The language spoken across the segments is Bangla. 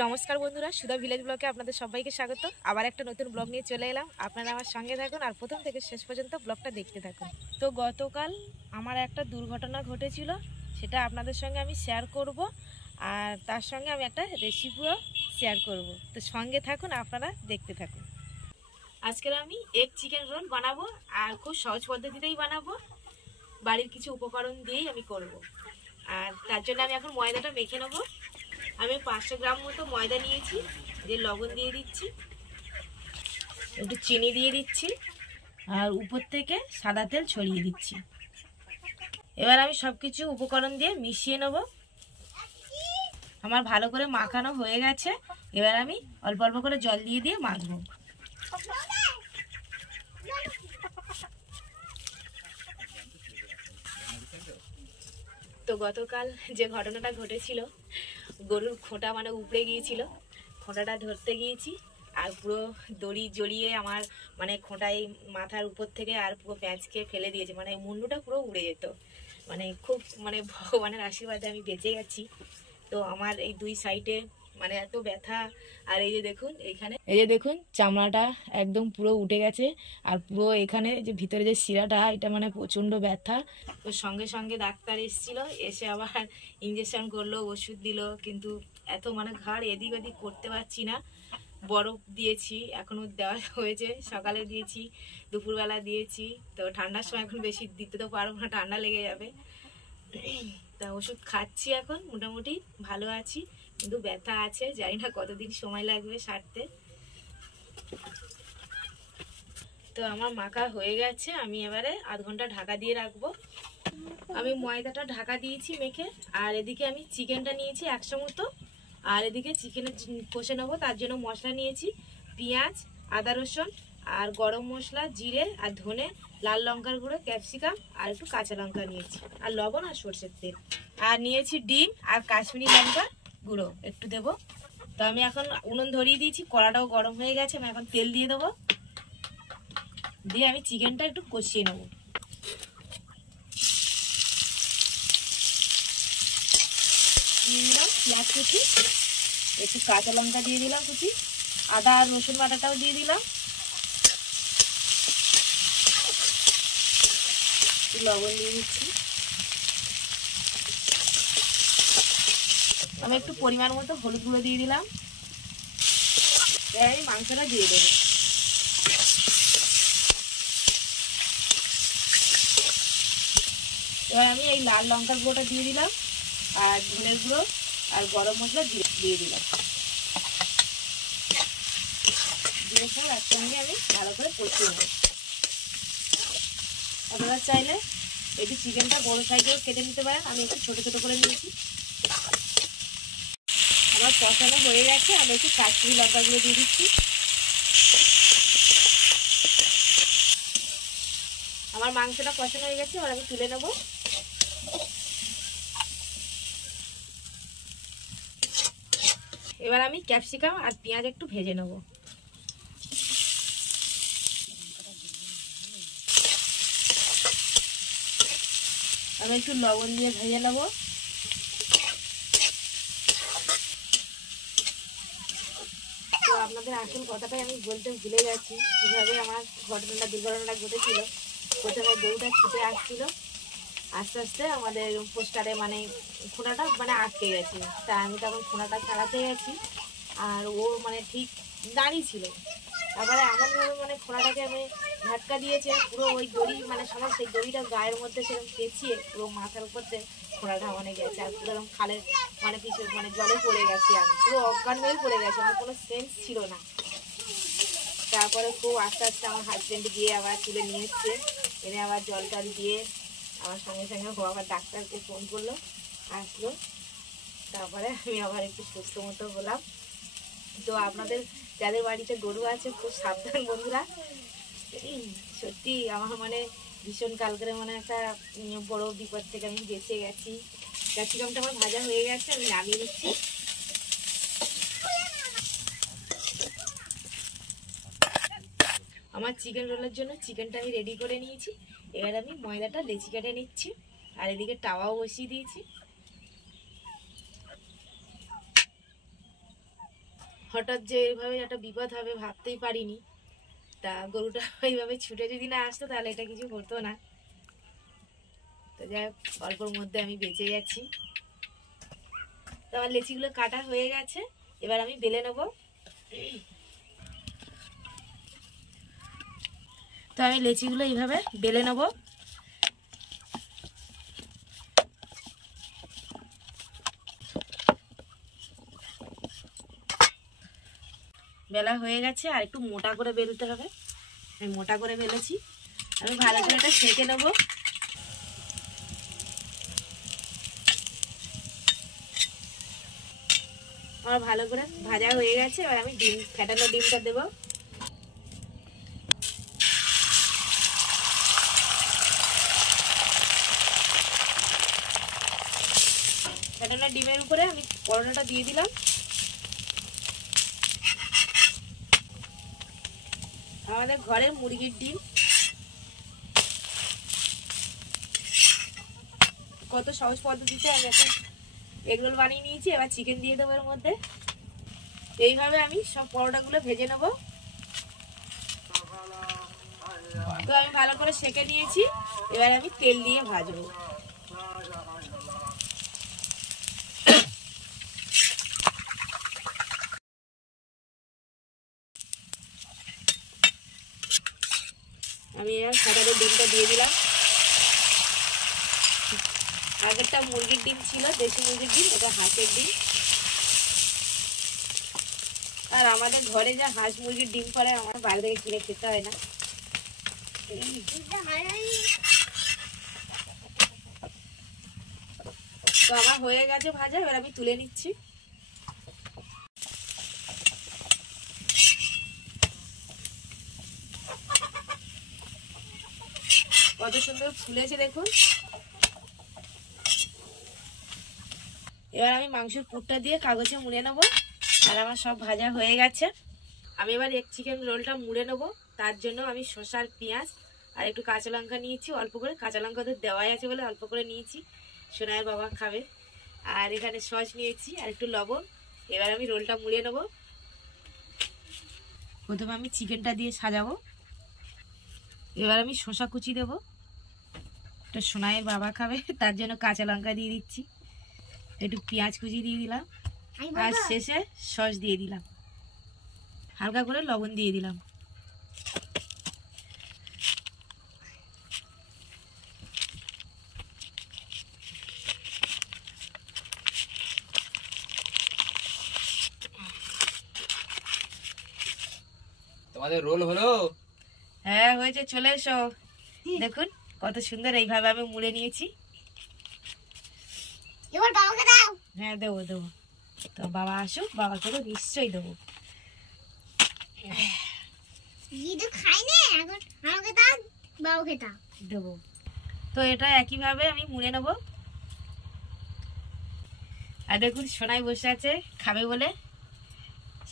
নমস্কার বন্ধুরা, সুধা ভিলেজ ব্লগে আপনাদের সবাইকে স্বাগত। আবার একটা নতুন ব্লগ নিয়ে চলে এলাম। আপনারা আমার সঙ্গে থাকুন আর প্রথম থেকে শেষ পর্যন্ত ব্লগটা দেখতে থাকুন। তো গতকাল আমার একটা দুর্ঘটনা ঘটেছিল, সেটা আপনাদের সঙ্গে আমি শেয়ার করব, আর তার সঙ্গে আমি একটা রেসিপিও শেয়ার করব। তো সঙ্গে থাকুন, আপনারা দেখতে থাকুন। আজকের আমি এগ চিকেন রোল বানাবো, আর খুব সহজ পদ্ধতিতেই বানাবো। বাড়ির কিছু উপকরণ দিয়েই আমি করব। আর তার জন্য আমি এখন ময়দাটা মেখে নেবো। আমি 500 গ্রাম মতো ময়দা নিয়েছি, যে লবণ দিয়ে দিচ্ছি, একটু চিনি দিয়ে দিচ্ছি, আর উপর থেকে সাদা তেল ছড়িয়ে দিচ্ছি। এবার আমি সবকিছু উপকরণ দিয়ে মিশিয়ে নেব। আমার ভালো করে মাখানো হয়ে গেছে। এবার আমি অল্প অল্প করে জল দিয়ে দিয়ে মাখবো। তো গতকাল যে ঘটনাটা ঘটেছিল, গরুর খোঁটা মানে উপড়ে গিয়েছিল, খোঁটাটা ধরতে গিয়েছি, আর পুরো দড়ি জড়িয়ে আমার মানে খোঁটায় মাথার উপর থেকে আর পুরো প্যাঁচকে ফেলে দিয়েছে, মানে মুন্ডুটা পুরো উড়ে যেত। মানে খুব মানে ভগবানের আশীর্বাদে আমি বেঁচে গেছি। তো আমার এই দুই সাইডে মানে এত ব্যথা। আর এই যে দেখুন, এই যে দেখুন চামড়াটা একদম পুরো উঠে গেছে, আর পুরো এখানে যে ভিতরে যে শিরাটা, এটা মানে প্রচণ্ড ব্যথা। তো সঙ্গে সঙ্গে ডাক্তার এসেছিল, এসে আবার ইঞ্জেকশন করলো, ওষুধ দিল, কিন্তু এত মানে ঘাড় এদিক ওদিক করতে পারছি না। বরফ দিয়েছি, এখনো দেওয়া হয়েছে, সকালে দিয়েছি, দুপুরবেলা দিয়েছি। তো ঠান্ডার সময় এখন বেশি দিতে তো পারবো না, ঠান্ডা লেগে যাবে। তা ওষুধ খাচ্ছি, এখন মোটামুটি ভালো আছি, কিন্তু ব্যথা আছে, জানি না কতদিন সময় লাগবে সারতে। তো আমার মাখা হয়ে গেছে, আমি এবারে আধ ঘন্টা ঢাকা দিয়ে রাখবো। আমি ময়দাটা ঢাকা দিয়েছি মেখে, আর এদিকে আমি চিকেনটা নিয়েছি 100 মতো, আর এদিকে চিকেনের কষে নেবো। তার জন্য মশলা নিয়েছি পেঁয়াজ, আদা রসুন, আর গরম মশলা, জিরে আর ধনে, লাল লঙ্কার গুঁড়ো, ক্যাপসিকাম, আর একটু কাঁচা লঙ্কা নিয়েছি, আর লবণ আর সর্ষের তেল, আর নিয়েছি ডিম আর কাশ্মীরি লঙ্কা গুঁড়ো একটু দেবো। তো আমি এখন উনুন ধরিয়ে দিয়েছি, কড়াটাও গরম হয়ে গেছে। আমি এখন তেল দিয়ে দেবো, দিয়ে আমি চিকেনটা একটু কষিয়ে নেবো। দিয়ে দিলাম পেঁয়াজ কুচি, একটু কাঁচা লঙ্কা দিয়ে দিলাম কুচি, আদা আর রসুন বাটাটাও দিয়ে দিলাম, লবণ দিয়ে দিচ্ছি। আমি একটু পরিমাণ মতো হলুদ গুঁড়ো দিয়ে দিলাম। এবার আমি মাংসটা দিয়ে দেবো। এবার আমি এই লাল লঙ্কার গুঁড়োটা দিয়ে দিলাম, আর ধনের গুঁড়ো আর গরম মশলা দিয়ে দিলাম। দিয়ে সব একসঙ্গে আমি ভালো করে কষিয়ে নেব। আপনারা চাইলে একটু চিকেনটা বড় সাইজেও কেটে নিতে পারেন, আমি একটু ছোটো ছোটো করে নিয়েছি। আমার কষানো হয়ে গেছে, আমি একটু কাশ্মীরি লঙ্কাগুলো দিয়ে দিচ্ছি। আমার মাংসটা কষানো হয়ে গেছে, এবার আমি তুলে নেব। এবার আমি ক্যাপসিকাম আর পেঁয়াজ একটু ভেজে নেব। আমি একটু লবণ দিয়ে ভেজে নেব। তো আপনাদের আসল কথাটাই আমি বলতে ভুলে যাচ্ছি, কীভাবে আমার দুর্ঘটনাটা ঘটেছিল। প্রথমে গরুটা ছুটে আসছিল, আস্তে আস্তে আমাদের পোস্টারে মানে খোঁড়াটা মানে আটকে গেছে। তা আমি তখন খোঁড়াটা ছাড়াতে গেছি, আর ও মানে ঠিক দাঁড়িয়ে ছিল। তারপরে এমনভাবে মানে খোঁড়াটাকে আমি ঝাটকা দিয়েছে, পুরো ওই দড়ি মানে সময় সেই দড়িটা গায়ের মধ্যে সেরকম পেঁচিয়ে পুরো মাথার উপর দিয়ে খোঁড়াটা মানে গেছে, আর পুরো এরকম খালের মানে কিছু মানে জলে পড়ে গেছি, আমি পুরো অজ্ঞান হয়ে পড়ে গেছি, আমার কোনো সেন্স ছিল না। তারপরে খুব আস্তে আস্তে আমার হাজব্যান্ড গিয়ে আবার তুলে নিয়ে এসছে, এনে আবার জল টল দিয়ে আমার সঙ্গে সঙ্গে ও আবার ডাক্তারকে ফোন করলো, আসলো। তারপরে আমি আবার একটু সুস্থ মতো হলাম। তো আপনাদের যাদের বাড়িতে গরু আছে খুব সাবধান বন্ধুরা। সত্যি আমার মানে ভীষণ কালকের মানে একটা বড় বিপদ থেকে আমি বেঁচে গেছি। ক্যাপসিকামটা আমার ভাজা হয়ে গেছে, আমি নামিয়ে নিচ্ছি। আমার চিকেন রোলের জন্য চিকেনটা আমি রেডি করে নিয়েছি। এবার আমি ময়দাটা লেচি কেটে নিচ্ছি, আর এদিকে তাওয়াও বসিয়ে দিয়েছি। হঠাৎ যে এইভাবে একটা বিপদ হবে ভাবতেই পারিনি। তা গরুটা এইভাবে ছুটে যদি না আসতো তাহলে এটা কিছু হতো না। তো যাই হোক, অল্পর মধ্যে আমি বেঁচে গেছি। তো আমার লেচিগুলো কাটা হয়ে গেছে, এবার আমি বেলে নেব। তো আমি লেচিগুলো এইভাবে বেলে নেব। বেলা হয়ে গেছে, আর একটু মোটা করে বেলতে হবে। আমি মোটা করে বেলেছি, আমি ভালো করে এটা সেঁকে নেব। আমার ভালো করে ভাজা হয়ে গেছে, এবার আমি ডিম, ফেটানো ডিমটা দেবো। ফেটানো ডিমের উপরে আমি পরোটাটা দিয়ে দিলাম। আমাদের ঘরের মুরগির ডিম, কত সহজ পদ্ধতিতে আমি একটা এগরোল বানিয়ে নিয়েছি। এবার চিকেন দিয়ে দেবো এর মধ্যে। এইভাবে আমি সব পরোটাগুলো ভেজে নেব। তো আমি ভালো করে সেঁকে নিয়েছি, এবার আমি তেল দিয়ে ভাজবো। আমি এবার ফেটানো ডিমটা দিয়ে দিলাম। আগেরটা মুরগির ডিম ছিল, দেশি মুরগির ডিম, এটা হাঁসের ডিম। আর আমাদের ঘরে যা হাঁস মুরগির ডিম পড়ে, আমার বাইরে থেকে কিনে খেতে হয় না। তো আমার হয়ে গেছে ভাজা, এবার আমি তুলে নিচ্ছি। কত সুন্দর ফুলেছে দেখুন। এবার আমি মাংসের পুরটা দিয়ে কাগজে মুড়ে নেব। আর আমার সব ভাজা হয়ে গেছে। আমি এবার এক চিকেন রোলটা মুড়ে নেব। তার জন্য আমি শসা, পেঁয়াজ আর একটু কাঁচা লঙ্কা নিয়েছি, অল্প করে। কাঁচা লঙ্কা তো দেওয়াই আছে বলে অল্প করে নিয়েছি, সোনাইয়ের বাবা খাবে। আর এখানে সস নিয়েছি আর একটু লবণ। এবার আমি রোলটা মুড়ে নেব। প্রথমে আমি চিকেনটা দিয়ে সাজাবো। এবার আমি শসা কুচি দেবো, এটা সোনাইয়ের বাবা খাবে, তার জন্য কাঁচা লঙ্কা দিয়ে দিচ্ছি। একটু পেঁয়াজ কুচি দিয়ে দিলাম, আর শেষে সস দিয়ে দিলাম, হালকা করে লবণ দিয়ে দিলাম। তোমাদের রোল হলো? হ্যাঁ হয়েছে, চলে এসো। দেখুন কত সুন্দর, এইভাবে আমি মুড়ে নিয়েছি। এবার বাবাকে দাও। হ্যাঁ দেবো দেবো, তো বাবা আসুক, বাবাকে তো নিশ্চয়ই দেবো। দিদি খাই না, এখন আমাকে দাও, বাবাকে দাও। দেবো। তো এটা একইভাবে আমি মুড়ে নেব। আর দেখুন সোনাই বসে আছে খাবে বলে।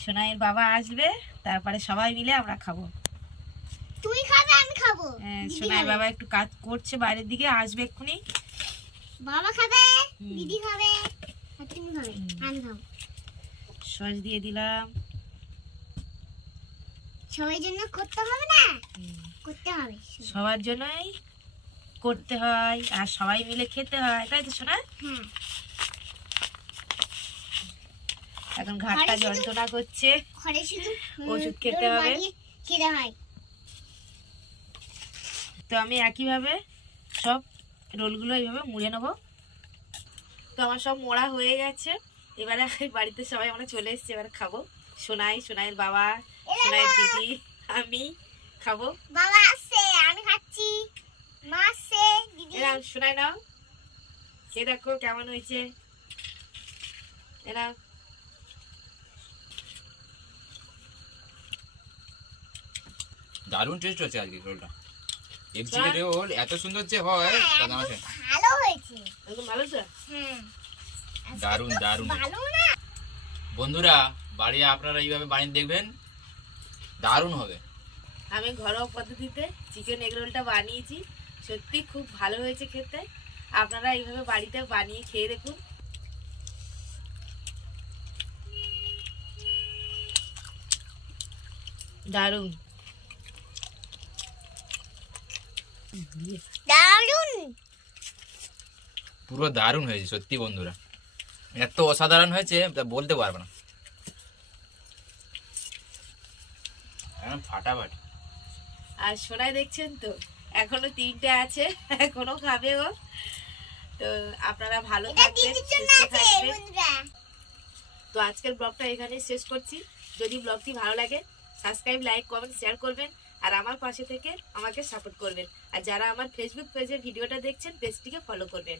সোনাইয়ের বাবা আসবে, তারপরে সবাই মিলে আমরা খাবো। তুই খাবে, আমি খাবো। হ্যাঁ, সোনাইয়ের বাবা একটু কাজ করছে বাইরের দিকে, আসবে এক্ষুনি। বাবা খাবে, দিদি খাবে, আর তুমি খাবে, আমি খাবো। সস দিয়ে দিলাম। সবাই জন্য করতে হবে না, করতে হবে। সবার জন্যই করতে হয়, আর সবাই মিলে খেতে হয়, তাই তো সোনা? হ্যাঁ। এখন ঘাটটা যন্ত্রণা করছে, ঘরে শুধু ওষুধ খেতে হবে। খেতে হয়। তো আমি একইভাবে সব রোলগুলো এইভাবে মুড়ে নেব। তো আমার সব মোড়া হয়ে গেছে। এবারে বাড়িতে সবাই আমরা চলে এসেছি, এবারে খাবো। সোনাইয়ের বাবা, সোনাইয়ের দিদি, আমি খাবো। বাবা আসছে, আমি খাচ্ছি। মা আসছে, দিদি। এরা সোনাই নাও, খেয়ে দেখো কেমন হয়েছে। এরা দারুণ টেস্ট হচ্ছে আজকে রোলটা। এক চিকেন রোল এত সুন্দর যে হয় তা না আছে। ভালো হয়েছে। একদম ভালো তো। হ্যাঁ, দারুণ দারুণ। ভালো না? বন্ধুরা বাড়ি আপনারা এইভাবে বানিয়ে দেখবেন, দারুণ হবে। আমি ঘরোয়া পদ্ধতিতে চিকেন এগ রোলটা বানিয়েছি, সত্যি খুব ভালো হয়েছে খেতে। আপনারা এইভাবে বাড়িতে বানিয়ে খেয়ে দেখুন। দারুণ। দারুন। পুরো দারুণ হয়েছে সত্যি বন্ধুরা, এত অসাধারণ হয়েছে তা বলতে পারবো না, একদম ফাটাফাটি। আর সোনাই দেখছেন তো এখনো 3টে আছে, এখনো খাবে ও। তো আপনারা ভালো এটা থাকবেন, দিদির জন্য সুস্থ আছে থাকবেন। বন্ধুরা। তো আজকের ব্লগটা এখানে শেষ করছি। যদি ব্লগটি ভালো লাগে সাবস্ক্রাইব, লাইক, কমেন্ট, শেয়ার করবেন আর আমার পাশে থেকে আমাকে সাপোর্ট করবেন। আর যারা আমার ফেসবুক পেজে ভিডিওটা দেখছেন পেজটিকে ফলো করবেন।